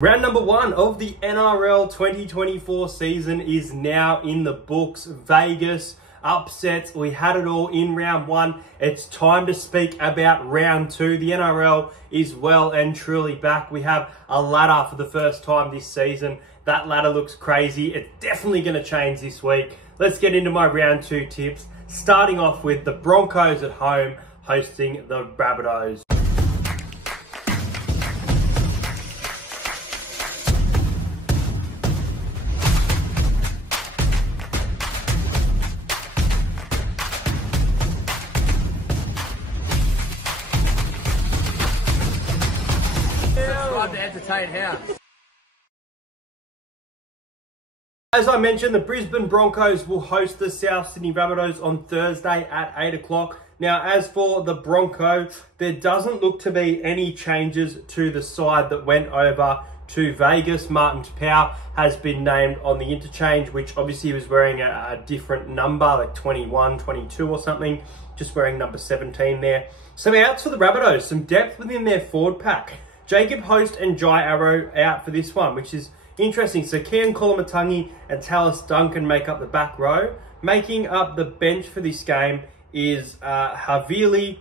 Round number one of the NRL 2024 season is now in the books. Vegas, upsets, we had it all in round one. It's time to speak about round two. The NRL is well and truly back. We have a ladder for the first time this season. That ladder looks crazy. It's definitely going to change this week. Let's get into my round two tips. Starting off with the Broncos at home hosting the Rabbitohs. To entertain house. As I mentioned, the Brisbane Broncos will host the South Sydney Rabbitohs on Thursday at 8 o'clock. Now, as for the Broncos, there doesn't look to be any changes to the side that went over to Vegas. Martin Tapau has been named on the interchange, which obviously was wearing a different number, like 21, 22 or something, just wearing number 17 there. Some outs for the Rabbitohs, some depth within their forward pack. Jacob Host and Jai Arrow out for this one, which is interesting. So Kian Koloamatangi and Tallis Duncan make up the back row. Making up the bench for this game is Havili,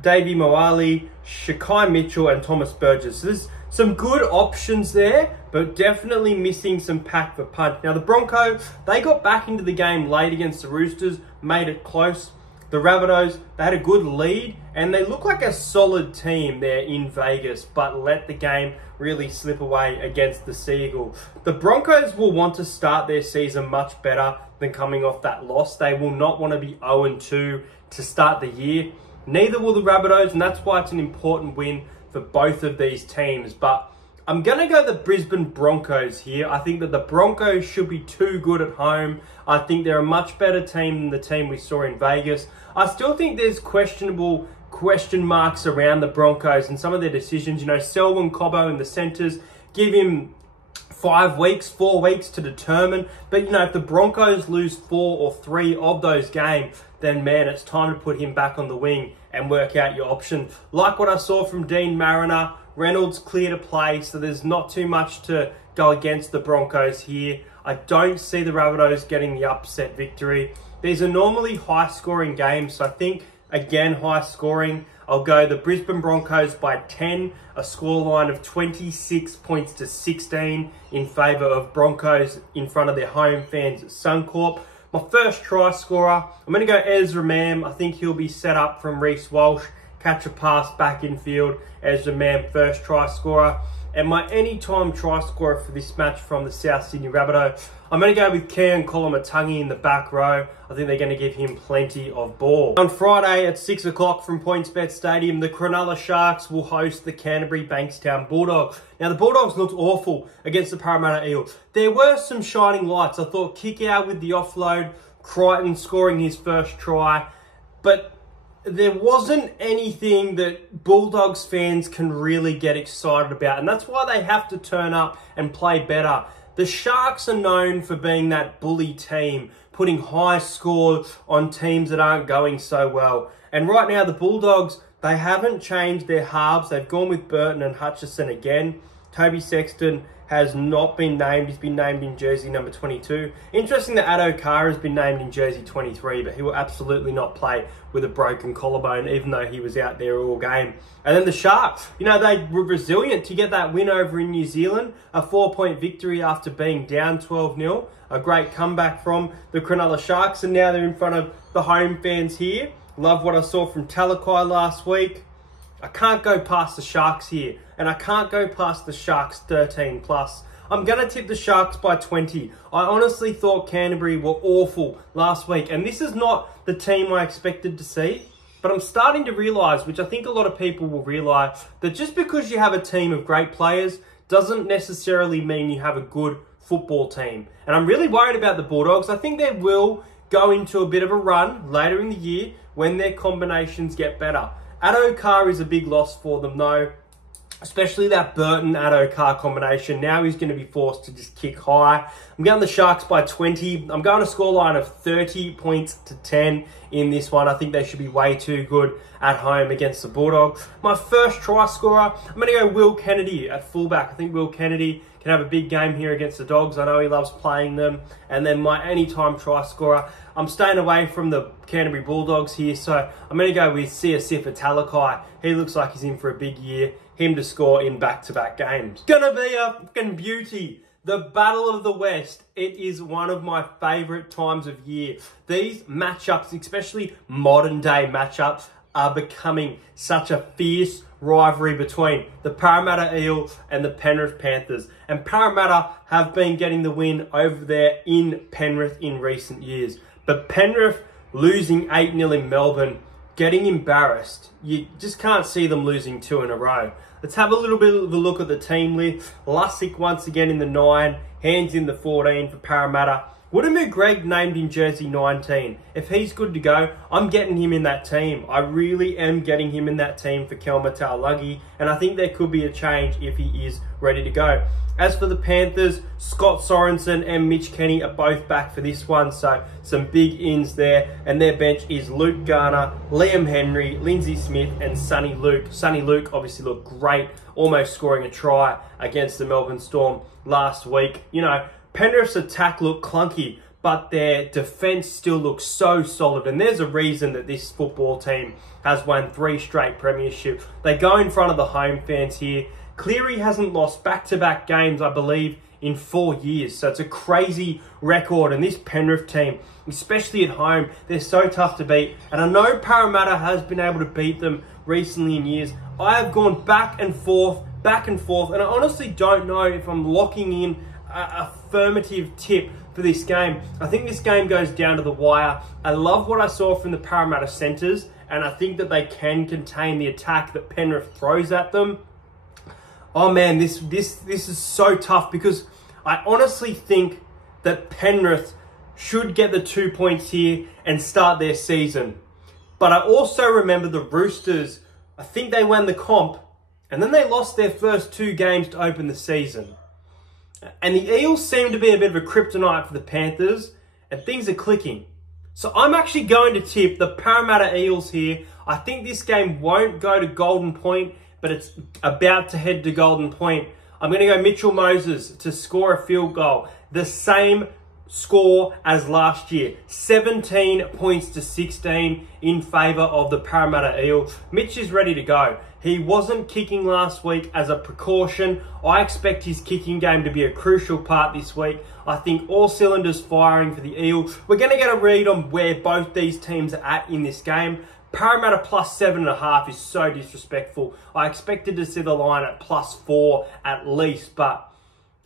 Davey Moali, Shakai Mitchell and Thomas Burgess. So there's some good options there, but definitely missing some pack for punch. Now the Broncos, they got back into the game late against the Roosters, made it close. The Rabbitohs, they had a good lead and they look like a solid team there in Vegas, but let the game really slip away against the Seagull. The Broncos will want to start their season much better than coming off that loss. They will not want to be 0-2 to start the year. Neither will the Rabbitohs, and that's why it's an important win for both of these teams. But I'm going to go the Brisbane Broncos here. I think that the Broncos should be too good at home. I think they're a much better team than the team we saw in Vegas. I still think there's questionable question marks around the Broncos and some of their decisions. You know, Selwyn Cobbo in the centres, give him 4 weeks to determine. But, you know, if the Broncos lose 4 or 3 of those games, then, man, it's time to put him back on the wing and work out your option. Like what I saw from Dean Mariner, Reynolds clear to play, so there's not too much to go against the Broncos here. I don't see the Rabbitohs getting the upset victory. These are normally high-scoring games, so I think, again, high-scoring. I'll go the Brisbane Broncos by 10, a scoreline of 26 points to 16 in favour of Broncos in front of their home fans at Suncorp. My first try scorer, I'm going to go Ezra Mam. I think he'll be set up from Reece Walsh. Catch a pass back in field. Ezra Mam, first try scorer. And my anytime try scorer for this match from the South Sydney Rabbitohs, I'm going to go with Kian Koloamatangi in the back row. I think they're going to give him plenty of ball. On Friday at 6 o'clock from PointsBet Stadium, the Cronulla Sharks will host the Canterbury Bankstown Bulldogs. Now, the Bulldogs looked awful against the Parramatta Eels. There were some shining lights. I thought Kikau with the offload, Crichton scoring his first try, but there wasn't anything that Bulldogs fans can really get excited about, and that's why they have to turn up and play better. The Sharks are known for being that bully team, putting high scores on teams that aren't going so well. And right now, the Bulldogs, they haven't changed their halves. They've gone with Burton and Hutchison again. Toby Sexton has not been named. He's been named in jersey number 22. Interesting that Addo Carr has been named in jersey 23, but he will absolutely not play with a broken collarbone, even though he was out there all game. And then the Sharks, you know, they were resilient to get that win over in New Zealand, a 4-point victory after being down 12-0. A great comeback from the Cronulla Sharks, and now they're in front of the home fans here. Love what I saw from Talakai last week. I can't go past the Sharks here, and I can't go past the Sharks 13+. I'm going to tip the Sharks by 20. I honestly thought Canterbury were awful last week, and this is not the team I expected to see, but I'm starting to realise, which I think a lot of people will realise, that just because you have a team of great players doesn't necessarily mean you have a good football team. And I'm really worried about the Bulldogs. I think they will go into a bit of a run later in the year when their combinations get better. Addo Carr is a big loss for them though. especially that Burton-Addo-Carr combination. Now he's going to be forced to just kick high. I'm going the Sharks by 20. I'm going a scoreline of 30 points to 10 in this one. I think they should be way too good at home against the Bulldogs. My first try scorer, I'm going to go Will Kennedy at fullback. I think Will Kennedy can have a big game here against the Dogs. I know he loves playing them. And then my anytime try scorer, I'm staying away from the Canterbury Bulldogs here, so I'm going to go with Sifa Talakai. He looks like he's in for a big year. Him to score in back-to-back games. Gonna be a fucking beauty. The Battle of the West. It is one of my favourite times of year. These matchups, especially modern-day matchups, are becoming such a fierce rivalry between the Parramatta Eels and the Penrith Panthers. And Parramatta have been getting the win over there in Penrith in recent years. But Penrith losing 8-0 in Melbourne, getting embarrassed. You just can't see them losing 2 in a row. Let's have a little bit of a look at the team list. Lussick once again in the 9, Hands in the 14 for Parramatta. Woodamoo Greg named in jersey 19. If he's good to go, I'm getting him in that team. I really am getting him in that team for Kelma Taulagi, and I think there could be a change if he is ready to go. As for the Panthers, Scott Sorensen and Mitch Kenny are both back for this one, so some big ins there. And their bench is Luke Garner, Liam Henry, Lindsay Smith, and Sonny Luke. Sonny Luke obviously looked great, almost scoring a try against the Melbourne Storm last week. You know, Penrith's attack looked clunky, but their defence still looks so solid. And there's a reason that this football team has won 3 straight premierships. They go in front of the home fans here. Cleary hasn't lost back-to-back games, I believe, in 4 years. So it's a crazy record. And this Penrith team, especially at home, they're so tough to beat. And I know Parramatta has been able to beat them recently in years. I have gone back and forth. And I honestly don't know if I'm locking in a affirmative tip for this game. I think this game goes down to the wire. I love what I saw from the Parramatta centres, and I think that they can contain the attack that Penrith throws at them. Oh man, this is so tough because I honestly think that Penrith should get the 2 points here and start their season. But I also remember the Roosters, I think they won the comp, and then they lost their first 2 games to open the season. And the Eels seem to be a bit of a kryptonite for the Panthers, and things are clicking. So I'm actually going to tip the Parramatta Eels here. I think this game won't go to Golden Point, but it's about to head to Golden Point. I'm going to go Mitchell Moses to score a field goal. The same score as last year. 17 points to 16 in favour of the Parramatta Eels. Mitch is ready to go. He wasn't kicking last week as a precaution. I expect his kicking game to be a crucial part this week. I think all cylinders firing for the Eels. We're going to get a read on where both these teams are at in this game. Parramatta plus 7.5 is so disrespectful. I expected to see the line at plus 4 at least, but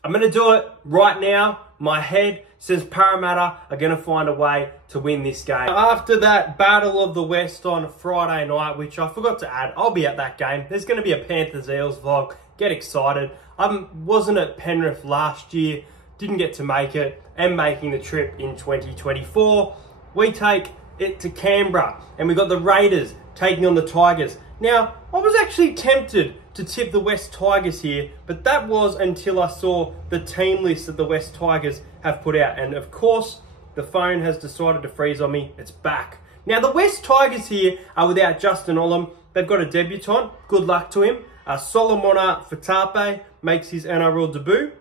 I'm going to do it right now. My head says Parramatta are going to find a way to win this game. After that Battle of the West on Friday night, which I forgot to add, I'll be at that game. There's going to be a Panthers-Eels vlog. Get excited. I wasn't at Penrith last year. Didn't get to make it. Am making the trip in 2024. We take it to Canberra, and we got the Raiders taking on the Tigers. Now, I was actually tempted to tip the West Tigers here, but that was until I saw the team list that the West Tigers have put out. And of course, the phone has decided to freeze on me. It's back. Now, the West Tigers here are without Justin Olam. They've got a debutant. Good luck to him. Solomona Fatape makes his NRL debut.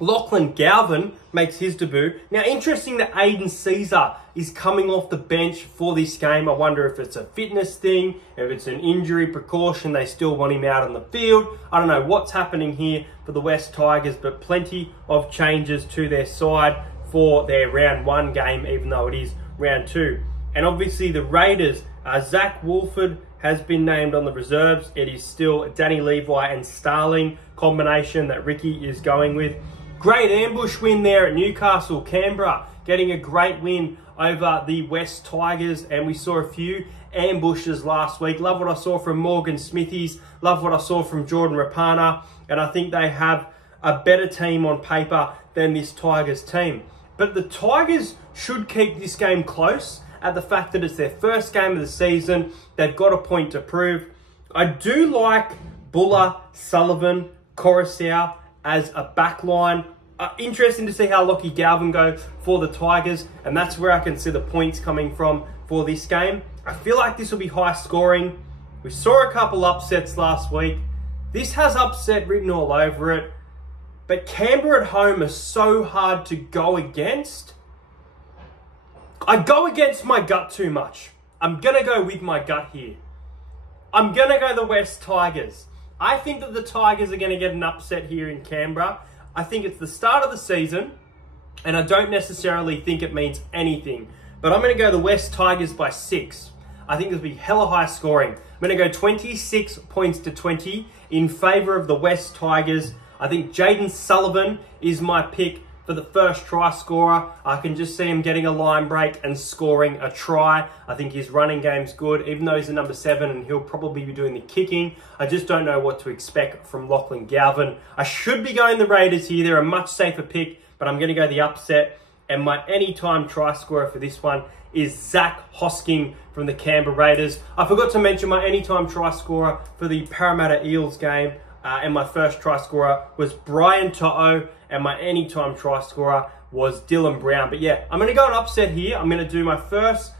Lachlan Galvin makes his debut. Now, interesting that Aiden Caesar is coming off the bench for this game. I wonder if it's a fitness thing, if it's an injury precaution, they still want him out on the field. I don't know what's happening here for the West Tigers, but plenty of changes to their side for their round 1 game, even though it is round 2. And obviously the Raiders, Zach Wolford has been named on the reserves. It is still Danny Levi and Starling combination that Ricky is going with. Great ambush win there at Newcastle. Canberra getting a great win over the West Tigers, and we saw a few ambushes last week. Love what I saw from Morgan Smithies. Love what I saw from Jordan Rapana, and I think they have a better team on paper than this Tigers team. But the Tigers should keep this game close at the fact that it's their first game of the season. They've got a point to prove. I do like Buller, Sullivan, Coruscant as a back line. Interesting to see how Lockie Galvin go for the Tigers, and that's where I can see the points coming from for this game. I feel like this will be high scoring. We saw a couple upsets last week. This has upset written all over it, but Canberra at home are so hard to go against. I go against my gut too much. I'm going to go with my gut here. I'm going to go the West Tigers. I think that the Tigers are going to get an upset here in Canberra. I think it's the start of the season, and I don't necessarily think it means anything. But I'm going to go the West Tigers by 6. I think there'll be hella high scoring. I'm going to go 26 points to 20 in favour of the West Tigers. I think Jaden Sullivan is my pick for the first try scorer. I can just see him getting a line break and scoring a try. I think his running game's good, even though he's a number 7 and he'll probably be doing the kicking. I just don't know what to expect from Lachlan Galvin. I should be going the Raiders here. They're a much safer pick, but I'm going to go the upset. And my anytime try scorer for this one is Zach Hosking from the Canberra Raiders. I forgot to mention my anytime try scorer for the Parramatta Eels game. And my first try scorer was Brian To'o, and my anytime try scorer was Dylan Brown. But yeah, I'm going to go an upset here. I'm going to do my first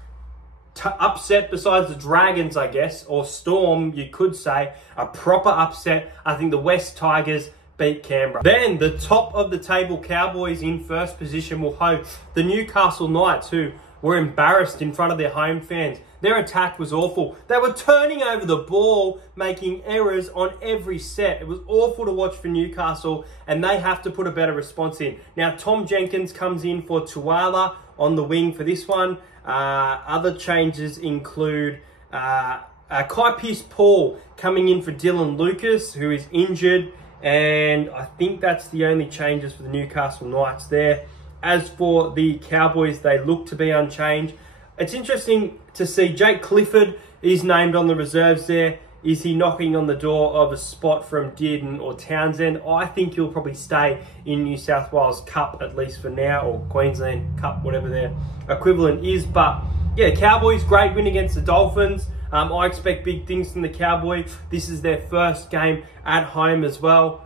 upset besides the Dragons, I guess, or Storm, you could say. A proper upset. I think the West Tigers beat Canberra. Then the top of the table Cowboys in first position will host the Newcastle Knights, who were embarrassed in front of their home fans. Their attack was awful. They were turning over the ball, making errors on every set. It was awful to watch for Newcastle, and they have to put a better response in. Now, Tom Jenkins comes in for Tuala on the wing for this one. Other changes include Kai Pearce-Paul coming in for Dylan Lucas, who is injured, and I think that's the only changes for the Newcastle Knights there. As for the Cowboys, they look to be unchanged. It's interesting to see Jake Clifford is named on the reserves there. Is he knocking on the door of a spot from Dearden or Townsend? I think he'll probably stay in New South Wales Cup, at least for now, or Queensland Cup, whatever their equivalent is. But yeah, Cowboys, great win against the Dolphins. I expect big things from the Cowboys. This is their first game at home as well.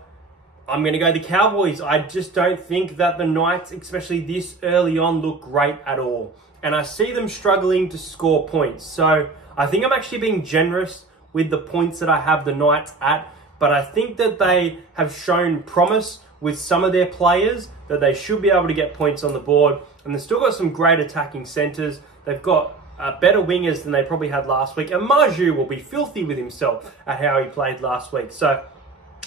I'm going to go the Cowboys. I just don't think that the Knights, especially this early on, look great at all. And I see them struggling to score points. So I think I'm actually being generous with the points that I have the Knights at. But I think that they have shown promise with some of their players that they should be able to get points on the board. And they've still got some great attacking centres. They've got better wingers than they probably had last week. And Marju will be filthy with himself at how he played last week. So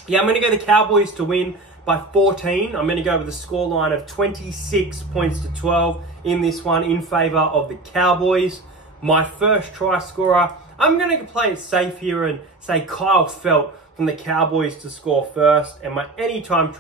yeah, I'm going to go the Cowboys to win by 14. I'm going to go with a scoreline of 26 points to 12 in this one in favour of the Cowboys. My first try scorer, I'm going to play it safe here and say Kyle Felt from the Cowboys to score first. And my anytime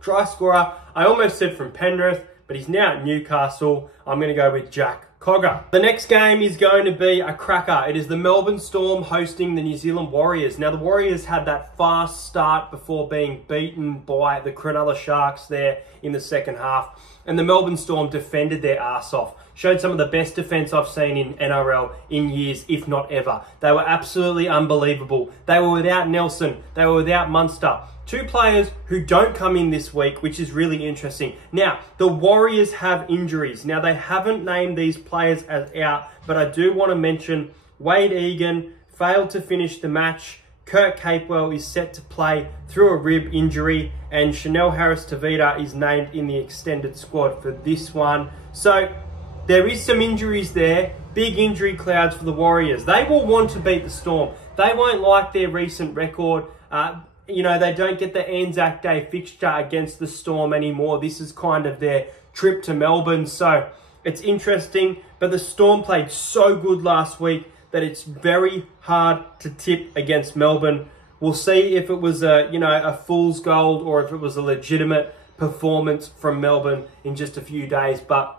try scorer, I almost said from Penrith, but he's now at Newcastle. I'm going to go with Jack Cogger. The next game is going to be a cracker. It is the Melbourne Storm hosting the New Zealand Warriors. Now, the Warriors had that fast start before being beaten by the Cronulla Sharks there in the second half. And the Melbourne Storm defended their arse off. Showed some of the best defence I've seen in NRL in years, if not ever. They were absolutely unbelievable. They were without Nelson. They were without Munster. Two players who don't come in this week, which is really interesting. Now, the Warriors have injuries. Now, they haven't named these players as out, but I do want to mention Wade Egan failed to finish the match. Kurt Capewell is set to play through a rib injury, and Chanel Harris-Tavita is named in the extended squad for this one. So, there is some injuries there. Big injury clouds for the Warriors. They will want to beat the Storm. They won't like their recent record. You know, they don't get the Anzac Day fixture against the Storm anymore. This is kind of their trip to Melbourne. So it's interesting. But the Storm played so good last week that it's very hard to tip against Melbourne. We'll see if it was a fool's gold or if it was a legitimate performance from Melbourne in just a few days. But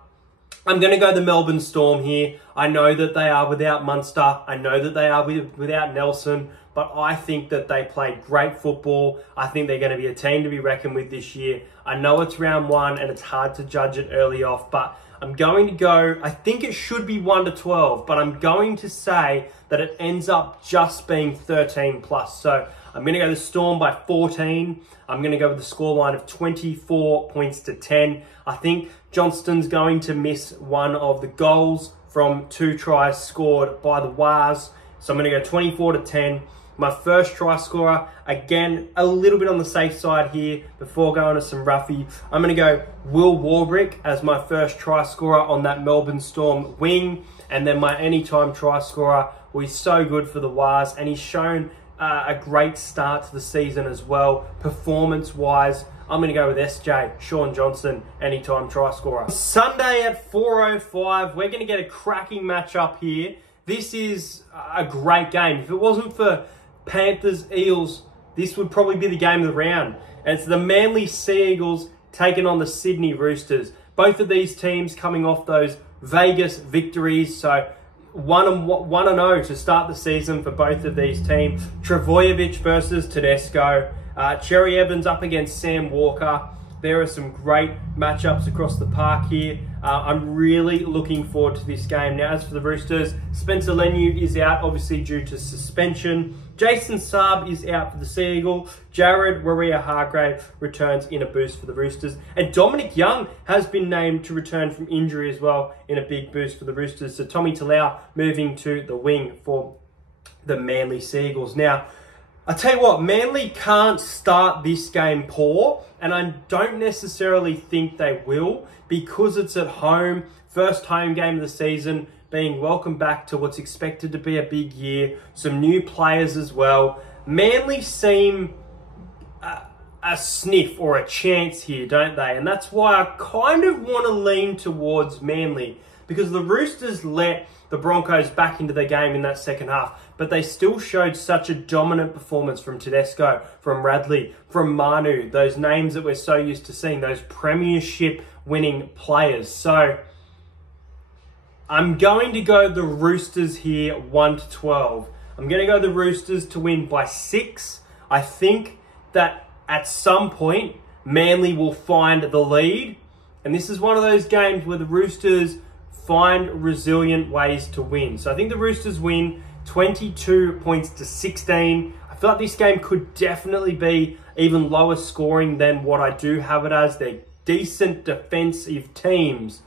I'm going to go the Melbourne Storm here. I know that they are without Munster. I know that they are without Nelson. But I think that they played great football. I think they're going to be a team to be reckoned with this year. I know it's round one and it's hard to judge it early off, but I'm going to go, I think it should be 1-12, but I'm going to say that it ends up just being 13 plus. So I'm going to go the Storm by 14. I'm going to go with the scoreline of 24 points to 10. I think Johnston's going to miss one of the goals from 2 tries scored by the Wars. So I'm going to go 24 to 10. My first try scorer, again, a little bit on the safe side here before going to some roughy. I'm going to go Will Warbrick as my first try scorer on that Melbourne Storm wing. And then my anytime try scorer was so good for the Wars, and he's shown a great start to the season as well, performance-wise. I'm going to go with SJ, Sean Johnson, anytime try scorer. Sunday at 4:05, we're going to get a cracking matchup here. This is a great game. If it wasn't for Panthers, Eels, this would probably be the game of the round. And it's the Manly Sea Eagles taking on the Sydney Roosters. Both of these teams coming off those Vegas victories. So 1-0 to start the season for both of these teams. Travojevic versus Tedesco. Cherry Evans up against Sam Walker. There are some great matchups across the park here. I'm really looking forward to this game. Now, as for the Roosters, Spencer Leniu is out, obviously due to suspension. Jason Saab is out for the Sea Eagle. Jared Waerea-Hargrave returns in a boost for the Roosters. And Dominic Young has been named to return from injury as well in a big boost for the Roosters. So Tommy Talau moving to the wing for the Manly Sea Eagles. Now, I tell you what, Manly can't start this game poor, and I don't necessarily think they will because it's at home, first home game of the season, being welcomed back to what's expected to be a big year, some new players as well. Manly seem a sniff or a chance here, don't they? And that's why I kind of want to lean towards Manly, because the Roosters let the Broncos back into the game in that second half, but they still showed such a dominant performance from Tedesco, from Radley, from Manu, those names that we're so used to seeing, those premiership winning players. So I'm going to go the Roosters here 1-12. I'm going to go the Roosters to win by 6. I think that at some point Manly will find the lead, and this is one of those games where the Roosters find resilient ways to win. So I think the Roosters win 22 points to 16. I feel like this game could definitely be even lower scoring than what I do have it as. They're decent defensive teams,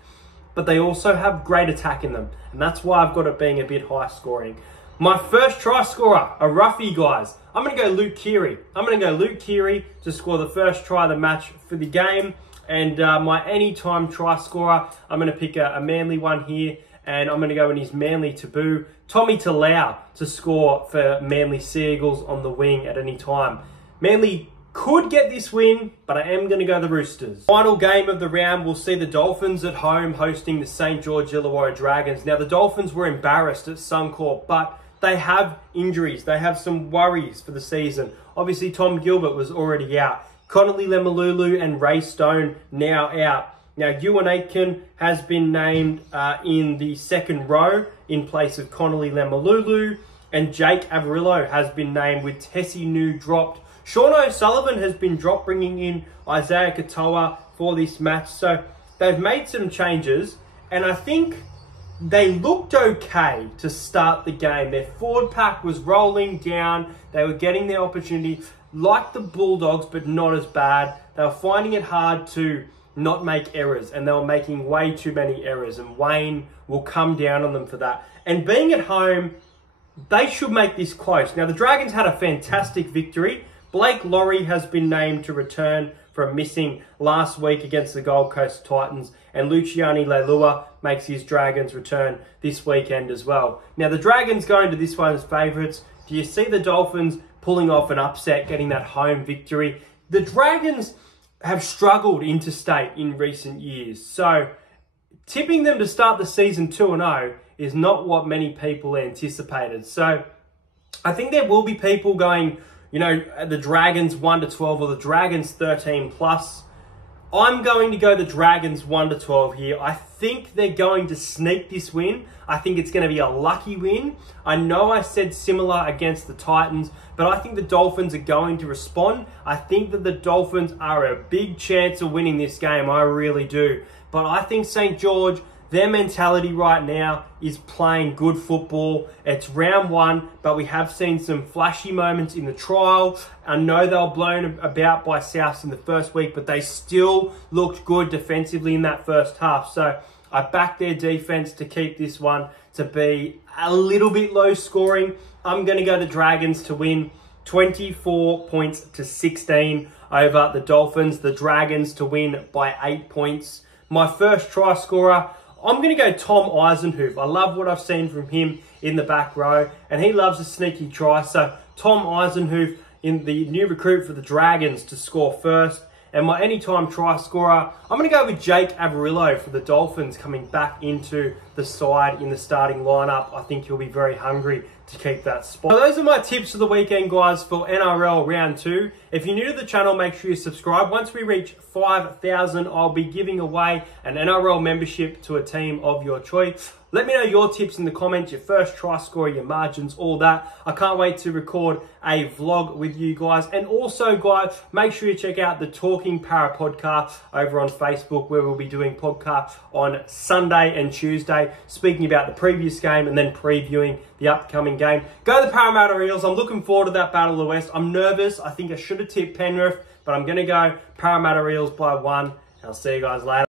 but they also have great attack in them. And that's why I've got it being a bit high scoring. My first try scorer, a roughie, guys. I'm going to go Luke Keary. I'm going to go Luke Keary to score the first try of the match for the game. And my anytime try scorer, I'm going to pick a Manly one here. And I'm going to go in his Manly taboo, Tommy Talau, to score for Manly Sea Eagles on the wing at any time. Manly could get this win, but I am going to go the Roosters. Final game of the round, we'll see the Dolphins at home hosting the St. George Illawarra Dragons. Now, the Dolphins were embarrassed at Suncorp, but they have injuries. They have some worries for the season. Obviously, Tom Gilbert was already out. Connolly Lemalulu and Ray Stone now out. Now, Ewan Aitken has been named in the second row in place of Connolly Lemalulu, and Jake Averillo has been named with Tessie New dropped. Sean O'Sullivan has been dropped, bringing in Isaiah Katoa for this match. So they've made some changes, and I think they looked okay to start the game. Their forward pack was rolling down. They were getting their opportunity, like the Bulldogs, but not as bad. They were finding it hard to not make errors, and they were making way too many errors, and Wayne will come down on them for that. And being at home, they should make this close. Now, the Dragons had a fantastic victory. Blake Laurie has been named to return from missing last week against the Gold Coast Titans, and Luciani Leilua makes his Dragons return this weekend as well. Now, the Dragons going to this one as favourites. Do you see the Dolphins pulling off an upset, getting that home victory? The Dragons have struggled interstate in recent years, so tipping them to start the season 2-0 is not what many people anticipated. So I think there will be people going, you know, the Dragons 1-12 or the Dragons 13+. I'm going to go the Dragons 1-12 here. I think they're going to sneak this win. I think it's going to be a lucky win. I know I said similar against the Titans, but I think the Dolphins are going to respond. I think that the Dolphins are a big chance of winning this game. I really do. But I think St. George, Their mentality right now is playing good football. It's round one, but we have seen some flashy moments in the trial. I know they were blown about by Souths in the first week, but they still looked good defensively in that first half. So I backed their defense to keep this one to be a little bit low scoring. I'm going to go the Dragons to win 24 points to 16 over the Dolphins. The Dragons to win by 8 points. My first try scorer, I'm going to go Tom Eisenhoof. I love what I've seen from him in the back row, and he loves a sneaky try. So Tom Eisenhoof, in the new recruit for the Dragons, to score first. And my anytime try scorer, I'm going to go with Jake Averillo for the Dolphins, coming back into the side in the starting lineup. I think he'll be very hungry to keep that spot. So those are my tips for the weekend, guys, for NRL Round 2. If you're new to the channel, make sure you subscribe. Once we reach 5,000, I'll be giving away an NRL membership to a team of your choice. Let me know your tips in the comments, your first try score, your margins, all that. I can't wait to record a vlog with you guys. And also, guys, make sure you check out the Talking Para podcast over on Facebook, where we'll be doing podcasts on Sunday and Tuesday, speaking about the previous game and then previewing the upcoming game. Go the Parramatta Eels. I'm looking forward to that Battle of the West. I'm nervous. I think I should have tipped Penrith, but I'm going to go Parramatta Eels by 1. I'll see you guys later.